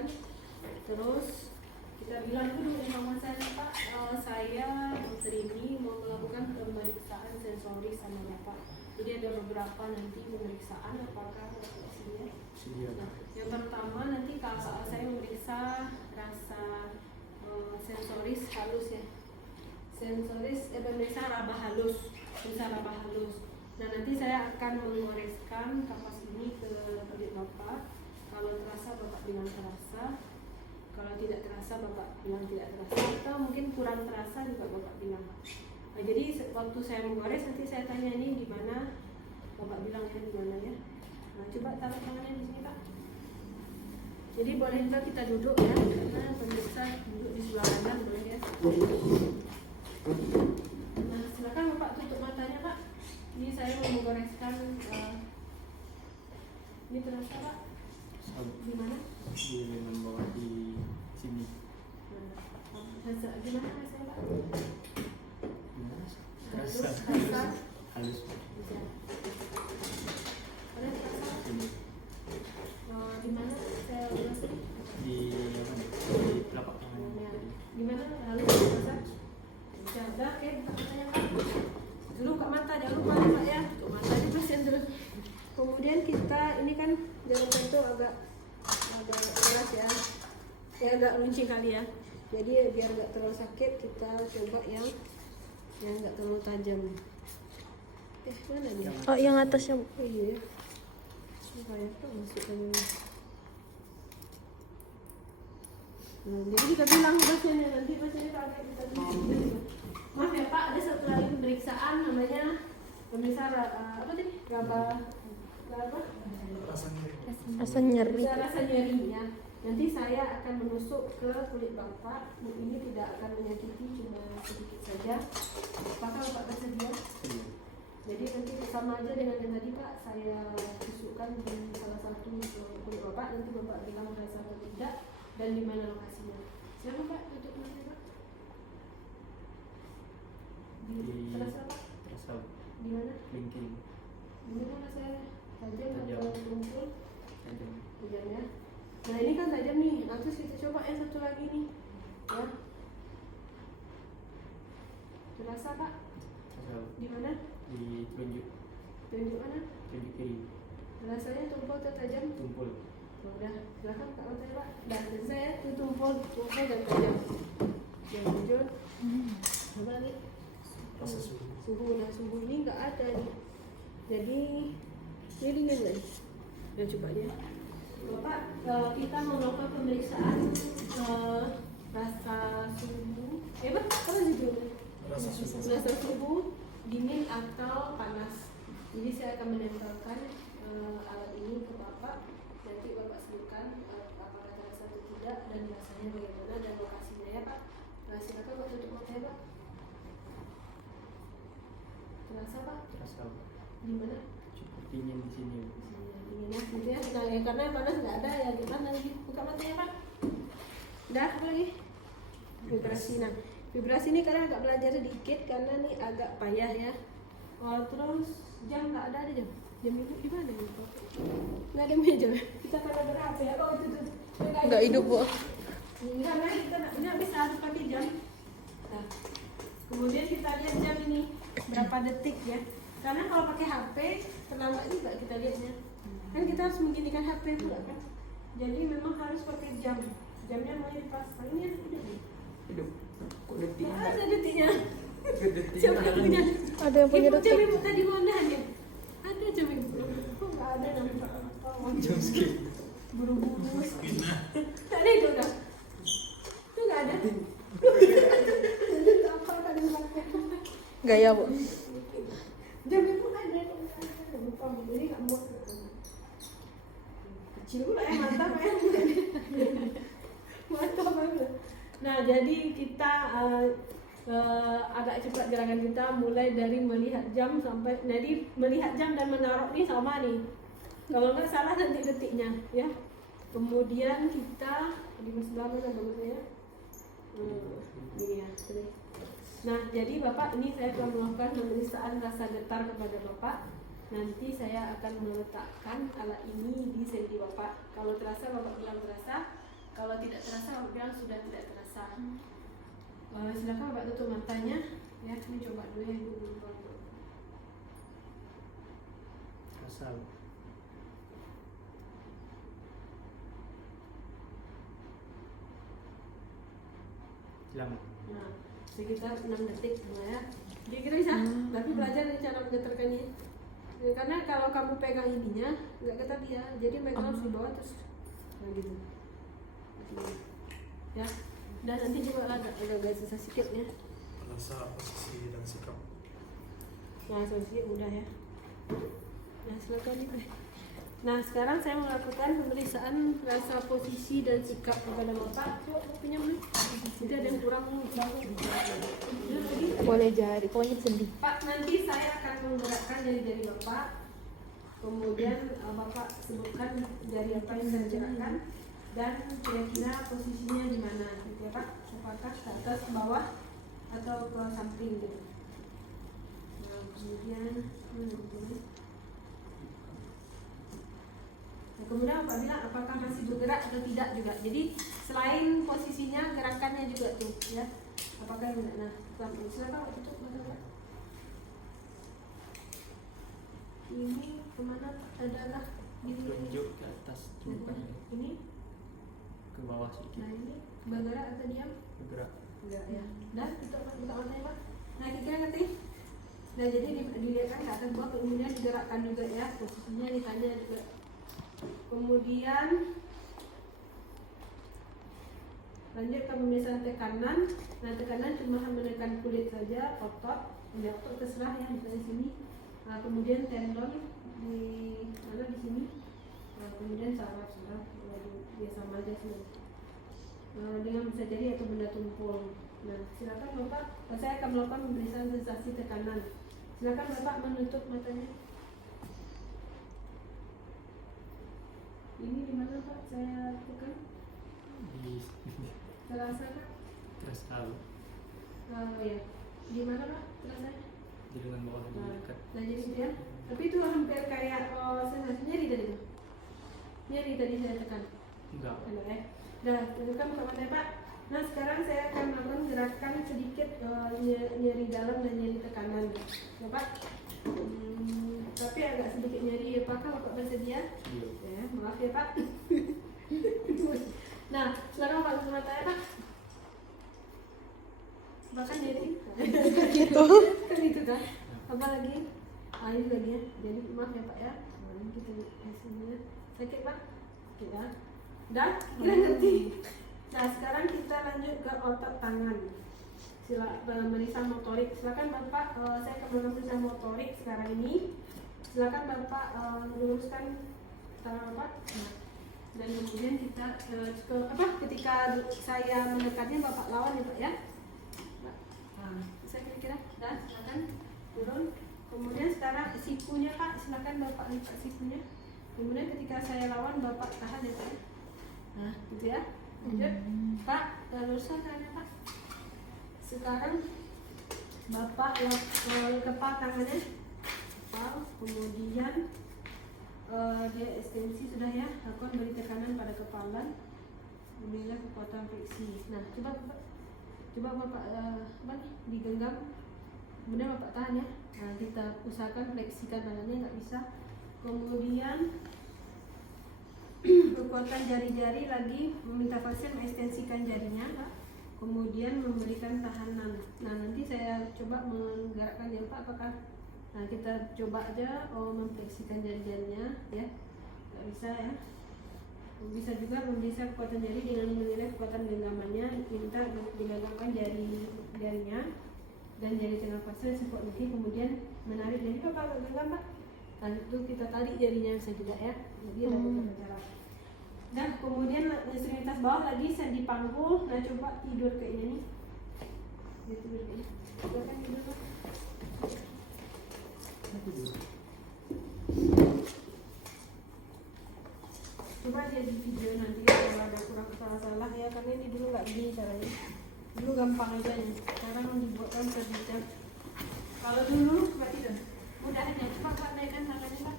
kan. Terus kita bilang dulu sama saya, Pak, saya dokter ini mau melakukan pemeriksaan sensoris sama Bapak. Jadi ada beberapa nanti pemeriksaan, apakah hasilnya? Nah, yang pertama nanti kalau saya memeriksa rasa sensoris halus ya. Sensoris pemirsa raba halus, Nah nanti saya akan mengoreskan kapas ini ke kulit Bapak. Kalau terasa Bapak bilang terasa, kalau tidak terasa Bapak bilang tidak terasa, atau mungkin kurang terasa juga Bapak bilang. Nah, jadi waktu saya menggores nanti saya tanya ini gimana, Bapak bilang ya gimana ya. Nah coba taruh tangannya di sini Pak. Jadi boleh juga kita duduk ya, karena pemirsa duduk di sebelah kanan boleh ya. Nah silakan Bapak tutup matanya Pak. Ini saya mau menggoreskan. Ini terasa Pak? Di mana? Di lengan bawah di sini. Gimana rasanya Pak? Gimana? Halus. Ada terasa? Sini. Di mana saya ulas? Di apa? Di telapak tangan. Gimana halus terasa? Jaga, oke, buka matanya Pak. Dulu buka mata, jangan lupa ya Pak ya. Tutup mata aja pasien terus. Kemudian kita ini kan jarum itu agak keras ya. Ya agak runcing kali ya. Jadi biar nggak terlalu sakit, kita coba yang nggak terlalu tajam. Mana nih? Oh, yang atasnya. Oh iya. Supaya tuh masukkan ini. Nah, jadi kita bilang pasiennya nanti pasiennya pakai kita bilang. Maaf ya Pak, ada satu lagi pemeriksaan namanya pemeriksaan apa tadi? Rasa nyeri. Rasa nyeri ya. Nanti saya akan menusuk ke kulit Bapak. Ini tidak akan menyakiti, cuma sedikit saja. Apakah Bapak bersedia? Jadi nanti sama aja dengan yang tadi Pak, saya tusukkan di salah satu kulit Bapak. Nanti Bapak bilang rasa atau tidak dan di mana lokasinya. Siapa Pak tutup matanya Pak? Terasa Pak? Terasa. Di mana? Kelingking. Ini mana saya tajam atau tumpul? Tajam. Tajam ya. Nah ini kan tajam nih. Nah, terus kita coba yang satu lagi nih. Ya. Terasa Pak? Terasa. Di mana? Di telunjuk. Tunjuk mana? Telunjuk kiri. Rasanya tumpul atau tajam? Tumpul. Oh, udah, silakan Pak matanya Pak. Dan saya itu tumpul dan tajam. Yang tujuh. Apa lagi? Rasa suhu. Suhu. Nah suhu ini nggak ada nih. Jadi ini dingin nggak nih? Ya coba ya. Bapak, kita mau melakukan pemeriksaan rasa suhu. Pak, apa sih itu? Rasa suhu dingin atau panas. Jadi saya akan menempelkan alat ini ke Bapak. Nanti Bapak sebutkan apakah terasa atau tidak dan rasanya bagaimana dan lokasinya ya Pak. Nah, silakan Bapak tutup matanya Pak. Terasa Pak? Terasa. Di mana? Cukup dingin di sini. Dingin ya, gitu ya. Nah, ya, karena panas nggak ada ya gimana lagi? Buka matanya Pak. Udah apa lagi? Vibrasi. Nah, vibrasi ini kadang agak belajar sedikit karena ini agak payah ya. Terus jam nggak ada jam. Jam ibu di mana nih Pak? Nggak ada meja. Kita pada berapa ya? Oh itu tuh. Nggak hidup Bu. Enggak, nah kita nggak bisa harus pakai jam. Nah, kemudian kita lihat jam ini berapa detik ya. Karena kalau pakai HP terlambat juga kita lihatnya. Kan kita harus mengginikan HP pula kan. Jadi memang harus pakai jam. Jamnya mau dipasang ini ada. Hidup. Kok detiknya? Nggak ada detiknya. Detiknya. Siapa yang punya? Ada yang punya Ibu jam detik. ibu tadi mana ya? Ada jam ibu. Kok nggak ada namanya? Jam skip. Buru-buru. Tak ada itu dah. Itu nggak ada. Apa tadi pakai? Gaya Bu. Jam ibu ada. Lupa jadi nggak muat. Kecil pula ya mantap ya. Mantap banget. Nah jadi kita agak cepat gerakan kita mulai dari melihat jam sampai jadi melihat jam dan menaruh nih sama nih. Kalau nggak salah nanti detiknya ya. Kemudian kita di sebelah mana bagusnya ya? Ini ya. Nah jadi Bapak ini saya akan melakukan pemeriksaan rasa getar kepada Bapak. Nanti saya akan meletakkan alat ini di sendi Bapak. Kalau terasa Bapak bilang terasa. Kalau tidak terasa, Bapak bilang sudah tidak terasa. Silakan Bapak tutup matanya. Ya, ini coba dulu ya Ibu. Asal. Lama. Nah, sekitar 6 detik ya. Kira-kira bisa, tapi belajar dari cara menggetarkannya. Ya, karena kalau kamu pegang ininya, nggak getar dia. Jadi pegang harus di bawah terus, nah gitu. Ya, dan nanti juga agak susah sedikit ya. Rasa posisi dan sikap. Nah, sedikit mudah ya. Nah, silakan nih. Nah, sekarang saya melakukan pemeriksaan rasa posisi dan sikap kepada Bapak. Coba punya mana? Tidak ada yang kurang banget. Boleh jari, pokoknya sendi. Pak, nanti saya akan menggerakkan jari-jari Bapak. Kemudian Bapak sebutkan jari apa yang saya gerakkan dan kira-kira posisinya di mana, gitu ya Pak? Apakah ke atas, ke bawah, atau ke samping gitu. Nah, kemudian kemudian Bapak bilang apakah masih bergerak atau tidak juga. Jadi selain posisinya, gerakannya juga tuh ya. Apakah yang nah, silakan Pak tutup mata Pak. Ini kemana adalah Tunjuk ke atas tumpukannya. ini Ke bawah sedikit. nah ini bergerak atau diam? Bergerak. Enggak ya. Dan tutup matanya Pak. Nah kira-kira ngerti? Nah jadi dilihatkan ke atas bawah, kemudian digerakkan juga ya, posisinya ditanya juga. Kemudian lanjut ke pemeriksaan tekanan. Nah tekanan cuma menekan kulit saja, otot, ya otot terserah ya misalnya sini. Nah, kemudian tendon di mana di sini. Nah, kemudian saraf ya sama aja sih. Dengan bisa jadi atau benda tumpul. Nah silakan Bapak, saya akan melakukan pemeriksaan sensasi tekanan. Silakan Bapak menutup matanya. Ini di mana Pak? Saya tekan. Di Terasa Pak? terus tahu. Ya. Di mana Pak? Terasanya? Di lengan bawah di dekat. Nah jadi gitu ya. Tapi itu hampir kayak sensasi nyeri tadi tuh. Nyeri tadi saya tekan. Enggak. Enggak ya. Nah, tunjukkan buka matanya Pak. Nah sekarang saya akan melakukan gerakan sedikit nyeri dalam dan nyeri tekanan. Ya Pak. Tapi agak sedikit nyeri. Apakah Bapak bersedia? Iya. Ya, maaf ya Pak. Nah, sekarang Pak tutup matanya Pak. Bahkan nyeri. Gitu. Kan itu kan. Apa lagi? Ini lagi ya. Jadi maaf ya Pak ya. Nah, ini kita hasilnya. Sakit Pak? Sakit ya. Dan kita ngerti. Nah, sekarang kita lanjut ke otot tangan. Pemeriksaan motorik. Silakan Bapak, saya akan melakukan pemeriksaan motorik sekarang ini. Silakan Bapak luruskan tangan Bapak. Nah, dan kemudian kita ketika saya menekannya Bapak lawan ya Pak ya. Nah, bisa kira-kira. Dan silakan turun. Kemudian sekarang sikunya Pak, silakan Bapak lipat sikunya. Kemudian ketika saya lawan Bapak tahan ya Pak ya. Nah, gitu ya. Lanjut. Pak, luruskan tangannya Pak. Sekarang Bapak kepal tangannya. Kepal, kemudian dia ekstensi sudah ya, lakukan beri tekanan pada kepala, berilah kekuatan fleksi. Nah, coba Bapak digenggam, kemudian Bapak tahan ya. Nah, kita usahakan fleksikan tangannya, nggak bisa. Kemudian kekuatan jari-jari lagi, meminta pasien mengekstensikan jarinya, Pak. Kemudian memberikan tahanan. Nah, nanti saya coba menggerakkan ya Pak, apakah nah kita coba aja memfleksikan jari-jarinya ya. Nggak bisa ya. Bisa juga memberikan kekuatan jari dengan menilai kekuatan genggamannya, minta digenggamkan jarinya dan jari tengah pasien sekuat mungkin, kemudian menarik jari Bapak genggam Pak. Nah, itu kita tarik jarinya bisa juga ya. Jadi ada beberapa cara. Dan kemudian ekstremitas bawah lagi saya dipanggul. Nah, coba tidur ke ini nih. Dia tidur ke ini. Silakan tidur Pak. Coba dia di video nanti kalau ada kurang salah-salah ya, karena ini dulu nggak begini caranya. Dulu gampang aja ya. Sekarang dibuatkan sedetail. Kalau dulu coba tidur. Mudah aja. Coba Pak naikkan tangannya Pak.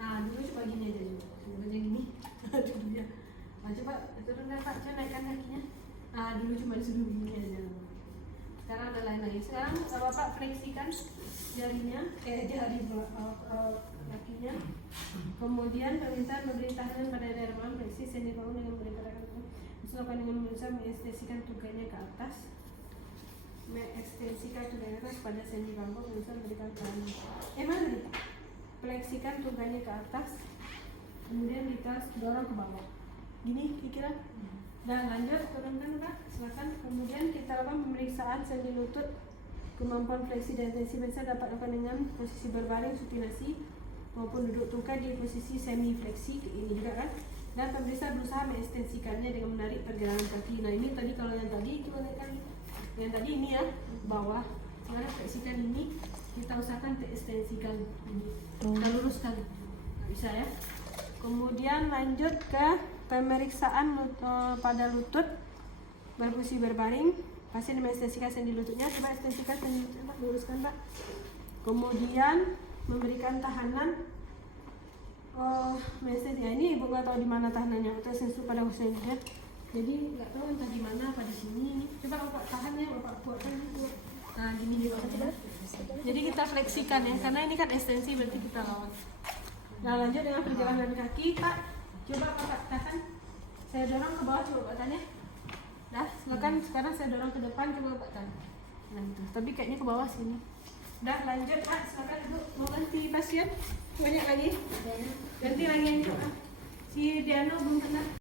Nah, dulu coba gini aja dulu. Sebenarnya gini. Tidurnya. Coba turunkan Pak, coba naikkan kakinya. Dulu cuma disuruh begini aja. Sekarang ada lain lagi. Sekarang Bapak fleksikan jarinya, jari kakinya. Kemudian memerintahkan pada daerah malam fleksi sendi bangun dengan memerintahkan lakukan dengan berusaha mengekstensikan tungkanya ke atas. Mengekstensikan tungkanya ke atas pada sendi bangkok berusaha memberikan mana? Fleksikan tungkanya ke atas. Kemudian kita dorong ke bawah. Gini pikiran. Dan lanjut turunkan Pak, silakan. Kemudian kita lakukan pemeriksaan sendi lutut. Kemampuan fleksi dan tensi besar dapat dilakukan dengan posisi berbaring supinasi maupun duduk tungkai di posisi semi fleksi ini juga kan. Dan pemeriksa berusaha mengekstensikannya dengan menarik pergelangan kaki. Nah ini tadi kalau yang tadi itu naikkan. Yang tadi ini ya bawah. Sekarang fleksikan ini, kita usahakan ekstensikan ini. Kita luruskan. Bisa ya. Kemudian lanjut ke pemeriksaan pada lutut berposisi berbaring. Pasien mengekstensikan sendi lututnya. Coba ekstensikan sendi lututnya Pak, luruskan Pak. Kemudian memberikan tahanan. Ya ini ibu nggak tahu di mana tahanannya, itu sensu pada khususnya. Jadi nggak tahu entah di mana, apa di sini. Coba Bapak tahan ya, Bapak kuatkan itu. Nah gini nih Bapak. Jadi kita fleksikan ya, karena ini kan ekstensi berarti kita lawan. Nah lanjut dengan perjalanan kaki Pak. Coba Bapak tahan. Saya dorong ke bawah, coba Bapak tahan ya. Dah, silakan sekarang saya dorong ke depan, coba Bapak tahan. Nah itu, tapi kayaknya ke bawah sini. Dah lanjut Pak, silakan Ibu. Mau ganti pasien? Banyak lagi? Ganti lagi yang si Diano belum kena.